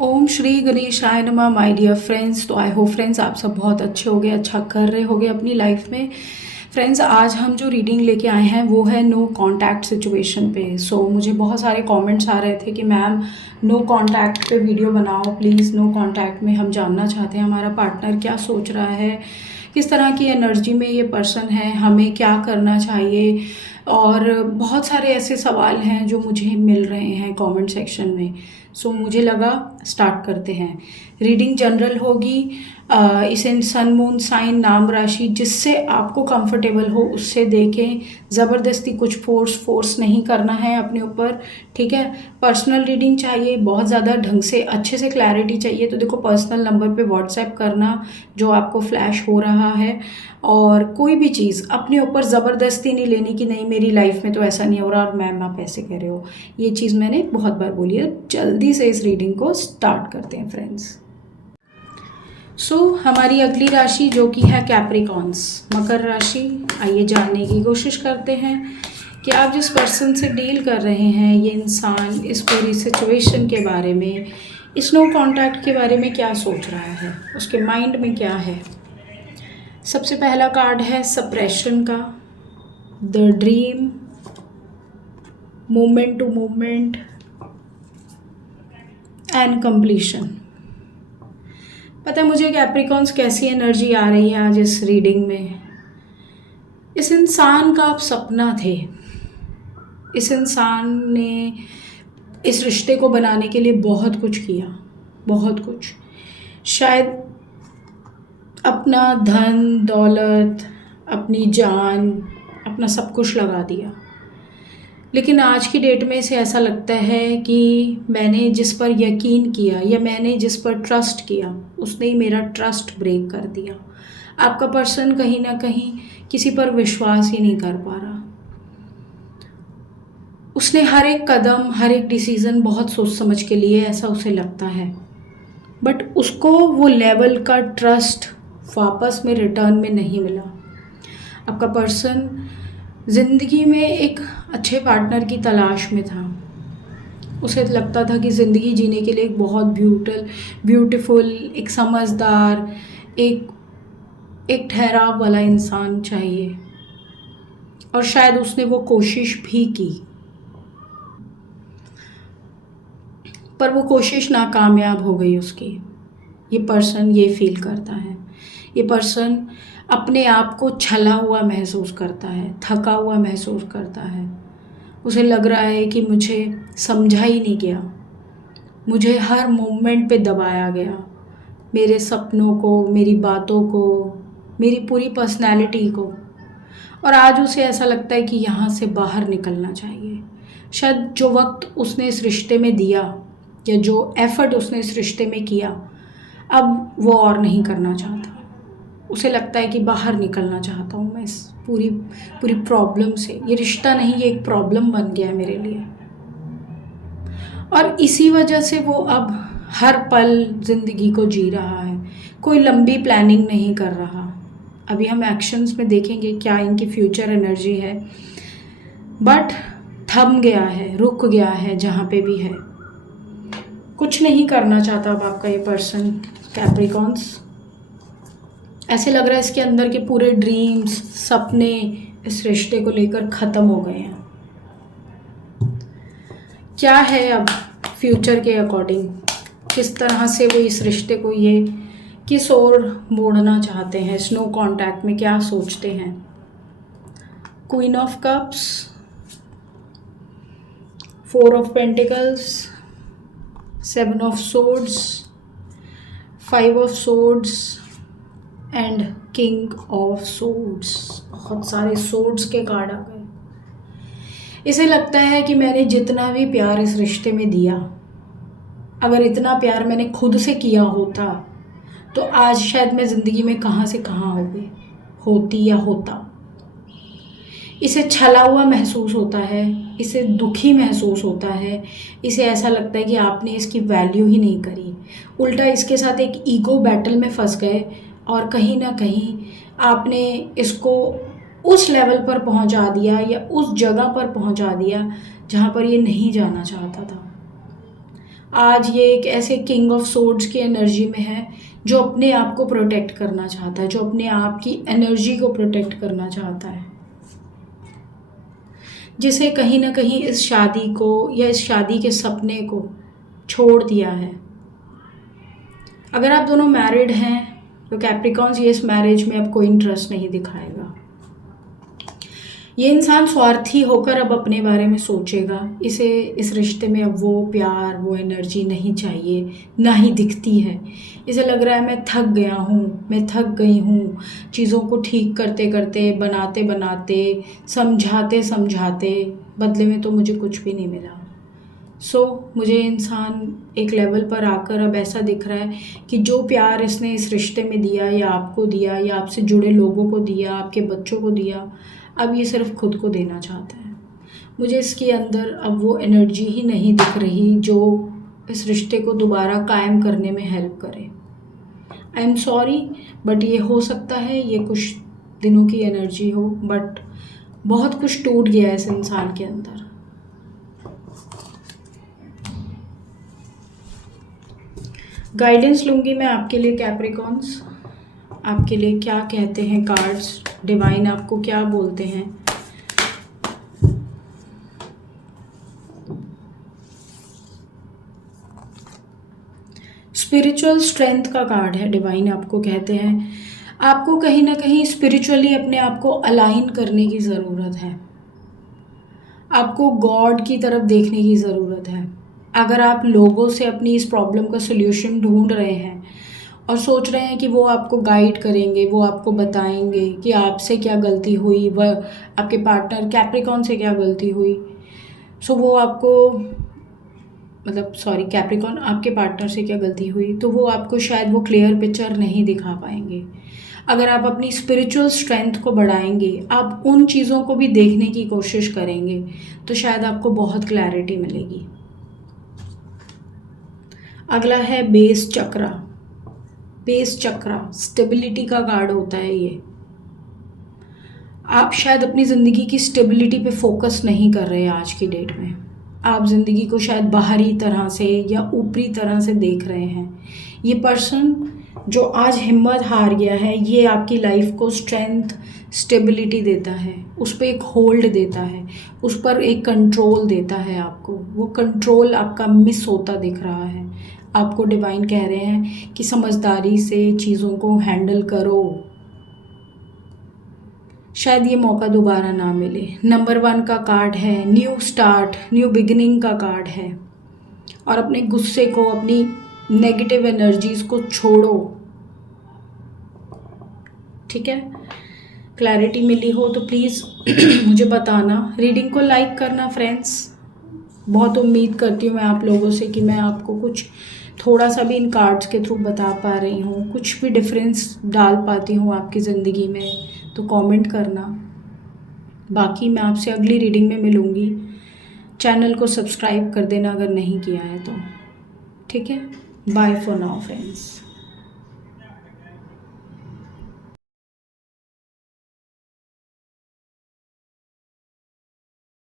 ओम श्री गणेशाय नमः my dear friends. तो आई होप फ्रेंड्स आप सब बहुत अच्छे होगे, अच्छा कर रहे होगे अपनी लाइफ में। फ्रेंड्स आज हम जो रीडिंग लेके आए हैं वो है नो कांटेक्ट सिचुएशन पे। मुझे बहुत सारे कमेंट्स आ रहे थे कि मैम नो कांटेक्ट पे वीडियो बनाओ प्लीज़। नो कांटेक्ट में हम जानना चाहते हैं हमारा पार्टनर क्या सोच रहा है, किस तरह की एनर्जी में ये पर्सन है, हमें क्या करना चाहिए। और बहुत सारे ऐसे सवाल हैं जो मुझे मिल रहे हैं कमेंट सेक्शन में। मुझे लगा स्टार्ट करते हैं। रीडिंग जनरल होगी। इसे सन मून साइन नाम राशि जिससे आपको कंफर्टेबल हो उससे देखें। ज़बरदस्ती कुछ फोर्स नहीं करना है अपने ऊपर, ठीक है। पर्सनल रीडिंग चाहिए, बहुत ज़्यादा ढंग से अच्छे से क्लैरिटी चाहिए तो देखो पर्सनल नंबर पे व्हाट्सएप करना जो आपको फ्लैश हो रहा है। और कोई भी चीज़ अपने ऊपर ज़बरदस्ती नहीं लेनी कि नहीं मेरी लाइफ में तो ऐसा नहीं हो रहा और मैम आप ऐसे कह रहे हो। ये चीज़ मैंने बहुत बार बोली है। जल्दी से इस रीडिंग को स्टार्ट करते हैं फ्रेंड्स। हमारी अगली राशि जो कि है कैप्रिकॉन्स, मकर राशि। आइए जानने की कोशिश करते हैं कि आप जिस पर्सन से डील कर रहे हैं ये इंसान इस पूरी सिचुएशन के बारे में, इस नो कॉन्टैक्ट के बारे में क्या सोच रहा है, उसके माइंड में क्या है। सबसे पहला कार्ड है सप्रेशन का, the dream, moment to moment and completion. पता है मुझे कैप्रिकॉन्स कैसी एनर्जी आ रही है आज इस रीडिंग में। इस इंसान का आप सपना थे। इस इंसान ने इस रिश्ते को बनाने के लिए बहुत कुछ किया, बहुत कुछ। शायद अपना धन दौलत, अपनी जान, अपना सब कुछ लगा दिया। लेकिन आज की डेट में इसे ऐसा लगता है कि मैंने जिस पर यकीन किया या मैंने जिस पर ट्रस्ट किया उसने ही मेरा ट्रस्ट ब्रेक कर दिया। आपका पर्सन कहीं ना कहीं किसी पर विश्वास ही नहीं कर पा रहा। उसने हर एक कदम, हर एक डिसीज़न बहुत सोच समझ के लिए, ऐसा उसे लगता है। बट उसको वो लेवल का ट्रस्ट वापस में रिटर्न में नहीं मिला। आपका पर्सन ज़िंदगी में एक अच्छे पार्टनर की तलाश में था। उसे लगता था कि ज़िंदगी जीने के लिए एक बहुत ब्यूटीफुल, एक समझदार, एक एक ठहराव वाला इंसान चाहिए। और शायद उसने वो कोशिश भी की पर वो कोशिश नाकामयाब हो गई उसकी। ये पर्सन ये फील करता है। ये पर्सन अपने आप को छला हुआ महसूस करता है, थका हुआ महसूस करता है। उसे लग रहा है कि मुझे समझा ही नहीं गया, मुझे हर मोमेंट पे दबाया गया, मेरे सपनों को, मेरी बातों को, मेरी पूरी पर्सनैलिटी को। और आज उसे ऐसा लगता है कि यहाँ से बाहर निकलना चाहिए। शायद जो वक्त उसने इस रिश्ते में दिया या जो एफ़र्ट उसने इस रिश्ते में किया अब वो और नहीं करना चाहता। उसे लगता है कि बाहर निकलना चाहता हूँ मैं इस पूरी पूरी प्रॉब्लम से। ये रिश्ता नहीं, ये एक प्रॉब्लम बन गया है मेरे लिए। और इसी वजह से वो अब हर पल ज़िंदगी को जी रहा है, कोई लंबी प्लानिंग नहीं कर रहा। अभी हम एक्शंस में देखेंगे क्या इनकी फ्यूचर एनर्जी है। बट थम गया है, रुक गया है जहाँ पे भी है, कुछ नहीं करना चाहता अब आपका ये पर्सन कैप्रिकॉन्स। ऐसे लग रहा है इसके अंदर के पूरे ड्रीम्स, सपने इस रिश्ते को लेकर ख़त्म हो गए हैं। क्या है अब फ्यूचर के अकॉर्डिंग, किस तरह से वो इस रिश्ते को ये किस ओर मोड़ना चाहते हैं, स्नो कॉन्टैक्ट में क्या सोचते हैं। Queen of cups, 4 of pentacles, 7 of swords, 5 of swords and king of swords. बहुत सारे सोर्ड्स के कार्ड आ गए। इसे लगता है कि मैंने जितना भी प्यार इस रिश्ते में दिया, अगर इतना प्यार मैंने खुद से किया होता तो आज शायद मैं ज़िंदगी में कहाँ से कहाँ होती या होता। इसे छला हुआ महसूस होता है, इसे दुखी महसूस होता है। इसे ऐसा लगता है कि आपने इसकी वैल्यू ही नहीं करी। उल्टा इसके साथ एक ईगो बैटल में फंस गए और कहीं ना कहीं आपने इसको उस लेवल पर पहुंचा दिया या उस जगह पर पहुंचा दिया जहां पर ये नहीं जाना चाहता था। आज ये एक ऐसे किंग ऑफ सोर्ड्स की एनर्जी में है जो अपने आप को प्रोटेक्ट करना चाहता है, जो अपने आप की एनर्जी को प्रोटेक्ट करना चाहता है, जिसे कहीं ना कहीं इस शादी को या इस शादी के सपने को छोड़ दिया है। अगर आप दोनों मैरिड हैं तो कैप्रिकॉन्स ये इस मैरिज में अब कोई इंटरेस्ट नहीं दिखाएगा। ये इंसान स्वार्थी होकर अब अपने बारे में सोचेगा। इसे इस रिश्ते में अब वो प्यार, वो एनर्जी नहीं चाहिए, ना ही दिखती है। इसे लग रहा है मैं थक गया हूँ, मैं थक गई हूँ चीज़ों को ठीक करते करते, बनाते बनाते, समझाते समझाते, बदले में तो मुझे कुछ भी नहीं मिला। मुझे इंसान एक लेवल पर आकर अब ऐसा दिख रहा है कि जो प्यार इसने इस रिश्ते में दिया या आपको दिया या आपसे जुड़े लोगों को दिया, आपके बच्चों को दिया, अब ये सिर्फ खुद को देना चाहता है। मुझे इसके अंदर अब वो एनर्जी ही नहीं दिख रही जो इस रिश्ते को दोबारा कायम करने में हेल्प करे। आई एम सॉरी, बट ये हो सकता है ये कुछ दिनों की एनर्जी हो, बट बहुत कुछ टूट गया है इस इंसान के अंदर। गाइडेंस लूँगी मैं आपके लिए कैप्रिकॉन्स। आपके लिए क्या कहते हैं कार्ड्स, डिवाइन आपको क्या बोलते हैं। स्पिरिचुअल स्ट्रेंथ का कार्ड है। डिवाइन आपको कहते हैं आपको कहीं ना कहीं स्पिरिचुअली अपने आप को अलाइन करने की ज़रूरत है। आपको गॉड की तरफ देखने की ज़रूरत है। अगर आप लोगों से अपनी इस प्रॉब्लम का सल्यूशन ढूंढ रहे हैं और सोच रहे हैं कि वो आपको गाइड करेंगे, वो आपको बताएंगे कि आपसे क्या गलती हुई, वह आपके पार्टनर कैप्रिकॉन से क्या गलती हुई, वो आपको कैप्रिकॉन आपके पार्टनर से क्या गलती हुई, तो वो आपको शायद वो क्लियर पिक्चर नहीं दिखा पाएंगे। अगर आप अपनी स्पिरिचुअल स्ट्रेंथ को बढ़ाएंगे, आप उन चीज़ों को भी देखने की कोशिश करेंगे, तो शायद आपको बहुत क्लैरिटी मिलेगी। अगला है बेस चक्रा। बेस चक्रा स्टेबिलिटी का कार्ड होता है ये। आप शायद अपनी ज़िंदगी की स्टेबिलिटी पे फोकस नहीं कर रहे आज की डेट में। आप ज़िंदगी को शायद बाहरी तरह से या ऊपरी तरह से देख रहे हैं। ये पर्सन जो आज हिम्मत हार गया है, ये आपकी लाइफ को स्ट्रेंथ, स्टेबिलिटी देता है, उस पर एक होल्ड देता है, उस पर एक कंट्रोल देता है आपको। वो कंट्रोल आपका मिस होता दिख रहा है। आपको डिवाइन कह रहे हैं कि समझदारी से चीज़ों को हैंडल करो, शायद ये मौका दोबारा ना मिले। नंबर 1 का कार्ड है, न्यू स्टार्ट, न्यू बिगिनिंग का कार्ड है। और अपने गुस्से को, अपनी नेगेटिव एनर्जीज को छोड़ो, ठीक है। क्लैरिटी मिली हो तो प्लीज़ मुझे बताना। रीडिंग को लाइक करना फ्रेंड्स। बहुत उम्मीद करती हूँ मैं आप लोगों से कि मैं आपको कुछ थोड़ा सा भी इन कार्ड्स के थ्रू बता पा रही हूँ, कुछ भी डिफरेंस डाल पाती हूँ आपकी ज़िंदगी में, तो कमेंट करना। बाकी मैं आपसे अगली रीडिंग में मिलूँगी। चैनल को सब्सक्राइब कर देना अगर नहीं किया है तो, ठीक है। Bye for now friends.